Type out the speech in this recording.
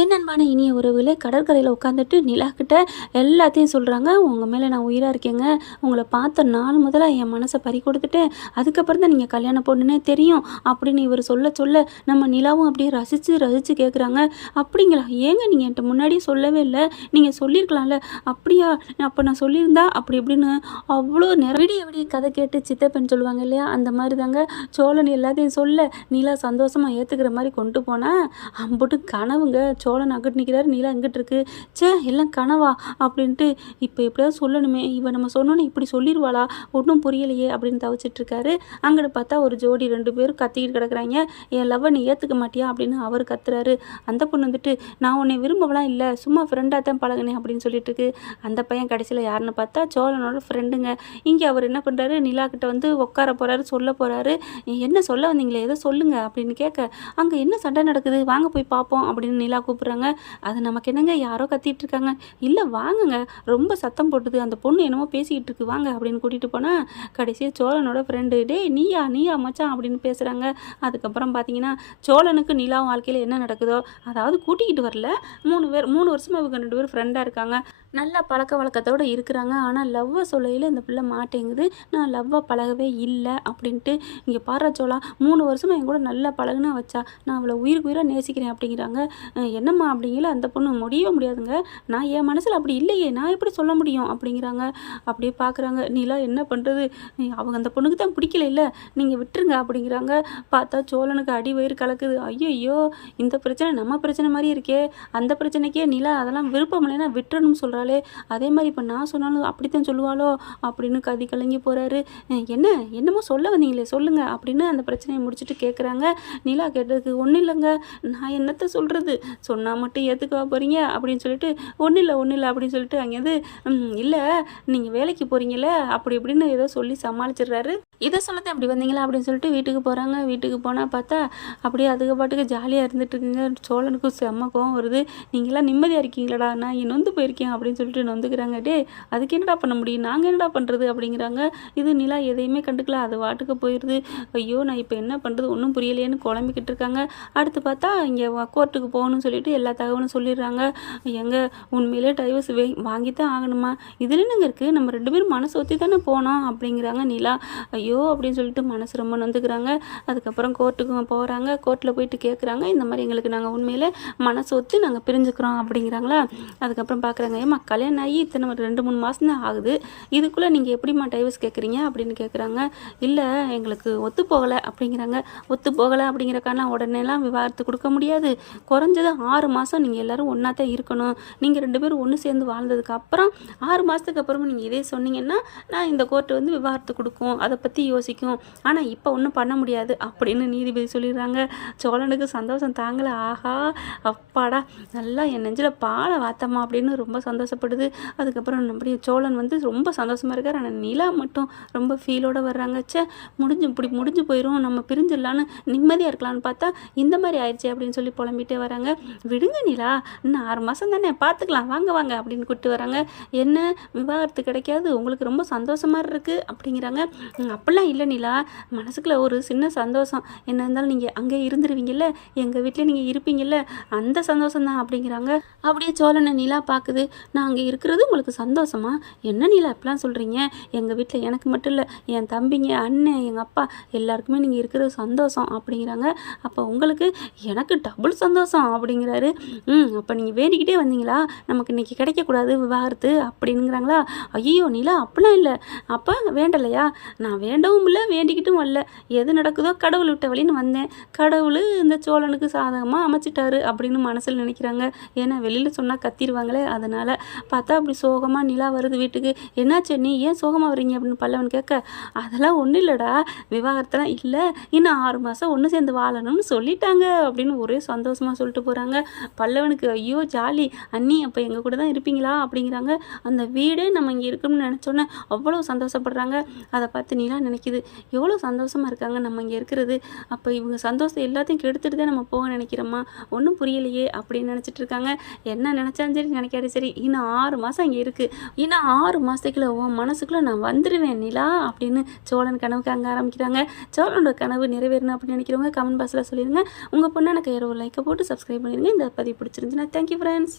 என்னன்பான இனிய உறவுகளே கடற்கரையில் உட்காந்துட்டு நிலா கிட்ட எல்லாத்தையும் சொல்கிறாங்க உங்கள் மேலே நான் உயிராக இருக்கேங்க. உங்களை பார்த்த நாள் முதல்ல என் மனசை பறி கொடுத்துட்டு அதுக்கப்புறம் தான் நீங்கள் கல்யாணம் பொண்ணுனே தெரியும் அப்படின்னு இவர் சொல்ல சொல்ல நம்ம நிலாவும் அப்படியே ரசித்து ரசித்து கேட்குறாங்க அப்படிங்களா? ஏங்க நீங்கள் என்கிட்ட முன்னாடியே சொல்லவே இல்லை. நீங்கள் சொல்லியிருக்கலாம்ல அப்படியா? அப்போ நான் சொல்லியிருந்தா அப்படி இப்படின்னு அவ்வளோ நேரம் விடிய விடிய கதை கேட்டு சித்தப்பன் சொல்லுவாங்க இல்லையா? அந்த மாதிரி தாங்க சோழன் எல்லாத்தையும் சொல்ல நிலா சந்தோஷமாக ஏற்றுக்கிற மாதிரி கொண்டு போனால் அம்புட்டு கனவுங்க சோ சோழன் அங்கிட்டு நிற்கிறாரு நீலா இங்கிட்டு இருக்கு. ச்சே எல்லாம் கனவா? அப்படின்ட்டு இப்போ எப்படியாவது சொல்லணுமே. இவன் நம்ம சொன்னோன்னே இப்படி சொல்லிடுவாளா ஒன்றும் புரியலையே அப்படின்னு தவிச்சிட்டு இருக்காரு அங்கிட்டு பார்த்தா ஒரு ஜோடி ரெண்டு பேரும் கத்திக்கிட்டு கிடக்குறாங்க. என் லவ்வை நீ ஏற்றுக்க மாட்டியா? அப்படின்னு அவர் கத்துறாரு. அந்த பொண்ணு வந்துட்டு நான் உன்னை விரும்பலாம் இல்லை சும்மா ஃப்ரெண்டாக தான் பழகினேன் அப்படின்னு சொல்லிட்டு இருக்கு அந்த பையன் கடைசியில் யாருன்னு பார்த்தா சோழனோட ஃப்ரெண்டுங்க இங்கே அவர் என்ன பண்ணுறாரு நிலா கிட்ட வந்து உட்கார போகிறாரு சொல்ல போகிறாரு என்ன சொல்ல வந்தீங்களே? ஏதோ சொல்லுங்க அப்படின்னு கேட்க அங்கே என்ன சண்டை நடக்குது? வாங்க போய் பார்ப்போம் அப்படின்னு நிலா கூப்பிட்றாங்க. அது நமக்கு என்னங்க யாரோ கத்திட்டு இருக்காங்க. இல்லை வாங்குங்க. ரொம்ப சத்தம் போட்டுது. அந்த பொண்ணு என்னமோ பேசிக்கிட்டு இருக்கு. வாங்க அப்படின்னு கூட்டிகிட்டு போனால் கடைசியாக சோழனோட ஃப்ரெண்டு டேய் நீயா நீயா மச்சான் அப்படின்னு பேசுகிறாங்க அதுக்கப்புறம் பார்த்தீங்கன்னா சோழனுக்கு நிலா வாழ்க்கையில் என்ன நடக்குதோ அதாவது கூட்டிக்கிட்டு வரல. மூணு பேர் மூணு வருஷமாக இவங்க ரெண்டு பேரும் ஃப்ரெண்டாக இருக்காங்க. நல்லா பழக்க வழக்கத்தோடு இருக்கிறாங்க. ஆனால் லவ்வை சொல்லையில் இந்த பிள்ளை மாட்டேங்குது. நான் லவ்வை பழகவே இல்லை அப்படின்ட்டு இங்கே பாரு சோழா. மூணு வருஷமாக என் கூட நல்லா பழகுனா வச்சா நான் அவளை உயிருக்கு உயிராக நேசிக்கிறேன் அப்படிங்கிறாங்க. என்னம்மா அப்படிங்கல அந்த பொண்ணு முடியவே முடியாதுங்க. நான் என் மனசில் அப்படி இல்லையே நான் எப்படி சொல்ல முடியும்? அப்படிங்கிறாங்க. அப்படியே பார்க்குறாங்க நீலாம் என்ன பண்ணுறது அவங்க அந்த பொண்ணுக்கு தான் பிடிக்கல இல்லை. நீங்கள் விட்டுருங்க அப்படிங்கிறாங்க. பார்த்தா சோழனுக்கு அடி வயிறு கலக்குது. ஐயோ இந்த பிரச்சனை நம்ம பிரச்சனை மாதிரி இருக்கே. அந்த பிரச்சனைக்கே நிலா அதெல்லாம் விருப்பம் இல்லைன்னா விட்டுறணும்னு சொல்கிறாளே அதே மாதிரி இப்போ நான் சொன்னாலும் அப்படித்தான் சொல்லுவாளோ? அப்படின்னு கதி கலங்கி போகிறாரு என்ன? என்னமோ சொல்ல வந்தீங்களே சொல்லுங்கள் அப்படின்னு அந்த பிரச்சனையை முடிச்சுட்டு கேட்குறாங்க நிலா கேட்டதுக்கு ஒன்றும் இல்லைங்க. நான் என்னத்த சொல்கிறது சொன்னால் மட்டும் ஏற்றுக்கவா போகிறீங்க அப்படின்னு சொல்லிட்டு ஒன்றும் இல்லை ஒன்றும் இல்லை அப்படின்னு சொல்லிட்டு அங்கேருந்து இல்லை நீங்கள் வேலைக்கு போகிறீங்களே அப்படி இப்படின்னு ஏதோ சொல்லி சமாளிச்சிடுறாரு. இதை சொல்லத்தை அப்படி வந்தீங்களா? அப்படின்னு சொல்லிட்டு வீட்டுக்கு போகிறாங்க வீட்டுக்கு போனால் பார்த்தா அப்படியே அதுக்கு பாட்டுக்கு ஜாலியாக இருந்துட்டு இருக்குங்க. சோழனுக்கும் செம்ம கோவம் வருது. நீங்களாம் நிம்மதியாக இருக்கீங்களாடா நான் இங்கே நொந்து போயிருக்கேன் அப்படின்னு சொல்லிட்டு நொந்துக்கிறாங்க. டே அதுக்கு என்னடா பண்ண முடியும்? நாங்கள் என்னடா பண்ணுறது அப்படிங்கிறாங்க. இது நிலா எதையுமே கண்டுக்கல. அது வாட்டுக்கு போயிடுது ஐயோ நான் இப்போ என்ன பண்ணுறது ஒன்றும் புரியலையேன்னு குழம்பிக்கிட்டு இருக்காங்க. அடுத்து பார்த்தா இங்கே கோர்ட்டுக்கு போகணும்னு சொல்லிட்டு எல்லா தகவலும் சொல்லிடுறாங்க. எங்க? உண்மையிலே டைவர்ஸ் வே வாங்கி தான் ஆகணுமா? இதில் என்னங்க இருக்குது நம்ம ரெண்டு பேரும் மனசு ஒத்தி தானே போனோம் அப்படிங்கிறாங்க நிலா. ஐயோ அப்படின்னு சொல்லிட்டு மனசு ரொம்ப நொந்துக்கிறாங்க. அதுக்கப்புறம் கோர்ட்டுக்கு போகிறாங்க கோர்ட்டில் போயிட்டு கேட்குறாங்க இந்த மாதிரி எங்களுக்கு நாங்கள் உண்மையில் மனசு ஒத்து நாங்கள் பிரிஞ்சுக்கிறோம் அப்படிங்கிறாங்களா? அதுக்கப்புறம் பார்க்குறாங்க ஏம்மா கல்யாணம் ஆகி இத்தனை ரெண்டு மூணு மாதம் தான் ஆகுது. இதுக்குள்ளே நீங்கள் எப்படிம்மா டைவர்ஸ் கேட்குறீங்க அப்படின்னு கேட்குறாங்க இல்லை எங்களுக்கு ஒத்து போகலை அப்படிங்கிறாங்க. ஒத்து போகலை அப்படிங்கிறக்கான உடனேலாம் விவாகரத்து கொடுக்க முடியாது. குறைஞ்சது ஆறு மாதம் நீங்கள் எல்லாரும் ஒன்றா தான் இருக்கணும். நீங்கள் ரெண்டு பேரும் ஒன்று சேர்ந்து வாழ்ந்ததுக்கு அப்புறம் ஆறு மாதத்துக்கு அப்புறமா நீங்கள் இதே சொன்னீங்கன்னா நான் இந்த கோர்ட்டு வந்து விவாகரத்து கொடுக்கும். அதை பற்றி யோசிக்கும். ஆனால் இப்போ ஒன்றும் பண்ண முடியாது அப்படின்னு நீதிபதி சொல்லிடுறாங்க. சோழனுக்கு சந்தோஷம் தாங்கலை. ஆஹா அப்பாடா. நல்லா என் நெஞ்சில் பாலை வாத்தம்மா அப்படின்னு ரொம்ப சந்தோஷப்படுது. அதுக்கப்புறம் நம்முடைய சோழன் வந்து ரொம்ப சந்தோஷமாக இருக்கார். ஆனால் நிலா மட்டும் ரொம்ப ஃபீலோடு வர்றாங்க. ச்சே முடிஞ்சு இப்படி முடிஞ்சு போயிடும் நம்ம பிரிஞ்சிடலான்னு நிம்மதியாக இருக்கலாம்னு பார்த்தா இந்த மாதிரி ஆயிடுச்சு அப்படின்னு சொல்லி புலம்பிட்டே வராங்க. விடுங்க நிலா இன்னும் ஆறு மாதம் தானே பார்த்துக்கலாம் வாங்க வாங்க அப்படின்னு கூப்பிட்டு வராங்க. என்ன விவாகரத்து கிடைக்காது உங்களுக்கு ரொம்ப சந்தோஷமாக இருக்குது அப்படிங்கிறாங்க. அப்படிலாம் இல்லை நிலா மனசுக்குள்ள ஒரு சின்ன சந்தோஷம். என்ன இருந்தாலும் நீங்கள் அங்கே இருந்துருவீங்கல்ல எங்கள் வீட்டில் நீங்கள் இருப்பீங்கல்ல அந்த சந்தோஷம் தான் அப்படிங்கிறாங்க. அப்படியே சோழனை நிலா பார்க்குது நான் அங்கே இருக்கிறது உங்களுக்கு சந்தோஷமா? என்ன நிலா இப்படிலாம் சொல்கிறீங்க எங்கள் வீட்டில் எனக்கு மட்டும் இல்லை என் தம்பிங்க அண்ணன் எங்கள் அப்பா எல்லாருக்குமே நீங்கள் இருக்கிறது சந்தோஷம் அப்படிங்கிறாங்க. அப்போ உங்களுக்கு எனக்கு டபுள் சந்தோஷம் சொல்கிறாரு ம் அப்போ நீங்கள் வேண்டிக்கிட்டே வந்தீங்களா? நமக்கு இன்றைக்கி கிடைக்கக்கூடாது விவாகரத்து அப்படிங்கிறாங்களா ஐயோ நிலா அப்படிலாம் இல்லை. அப்போ வேண்டலையா? நான் வேண்டவும் இல்லை வேண்டிக்கிட்டும் வரல எது நடக்குதோ கடவுள் விட்ட வழின்னு வந்தேன். கடவுள் இந்த சோழனுக்கு சாதகமாக அமைச்சிட்டாரு அப்படின்னு மனசில் நினைக்கிறாங்க. ஏன்னா வெளியில் சொன்னால் கத்திடுவாங்களே அதனால் பார்த்தா அப்படி சோகமாக நிலா வருது வீட்டுக்கு. என்னாச்சு? நீ ஏன் சோகமாக வரீங்க அப்படின்னு பல்லவன் கேட்க அதெல்லாம் ஒன்றும் இல்லைடா. விவாகரத்தெல்லாம் இல்லை. இன்னும் ஆறு மாதம் ஒன்று சேர்ந்து வாழணும்னு சொல்லிட்டாங்க அப்படின்னு ஒரே சந்தோஷமாக சொல்லிட்டு போகிறாங்க பல்லவனுக்கு ஐயோ ஜாலி அண்ணி அப்போ எங்கள் கூட தான் இருப்பீங்களா? அப்படிங்கிறாங்க. அந்த வீடே நம்ம இங்கே இருக்கணும்னு நினச்சோன்னே அவ்வளோ சந்தோஷப்படுறாங்க. அதை பார்த்து நீலாம் நினைக்கிது. எவ்வளோ சந்தோஷமாக இருக்காங்க நம்ம இங்கே இருக்கிறது. அப்போ இவங்க சந்தோஷம் எல்லாத்தையும் கெடுத்துட்டு தான் நம்ம போக நினைக்கிறோமா? ஒன்றும் புரியலையே அப்படின்னு நினச்சிட்டு இருக்காங்க. என்ன நினச்சாலும் சரி நினைக்காது சரி. இன்னும் ஆறு மாதம் இங்கே இருக்குது இன்னும் ஆறு மாதத்துக்குள்ளே உன் மனசுக்குள்ளே நான் வந்துடுவேன் நிலா அப்படின்னு சோழன் கனவுக்கு அங்கே ஆரம்பிக்கிறாங்க. சோழனோட கனவு நிறைவேறணும் அப்படின்னு நினைக்கிறவங்க கமெண்ட் பாக்ஸில் சொல்லிடுங்க உங்கள் பொண்ணான எனக்கு ஒரு லைக்கை போட்டு சப்ஸ்கிரைப் பண்ணி பண்ணுங்கள் இந்த பதிவு பிடிச்சிருந்துச்சுன்னா தேங்க்யூ ஃப்ரெண்ட்ஸ்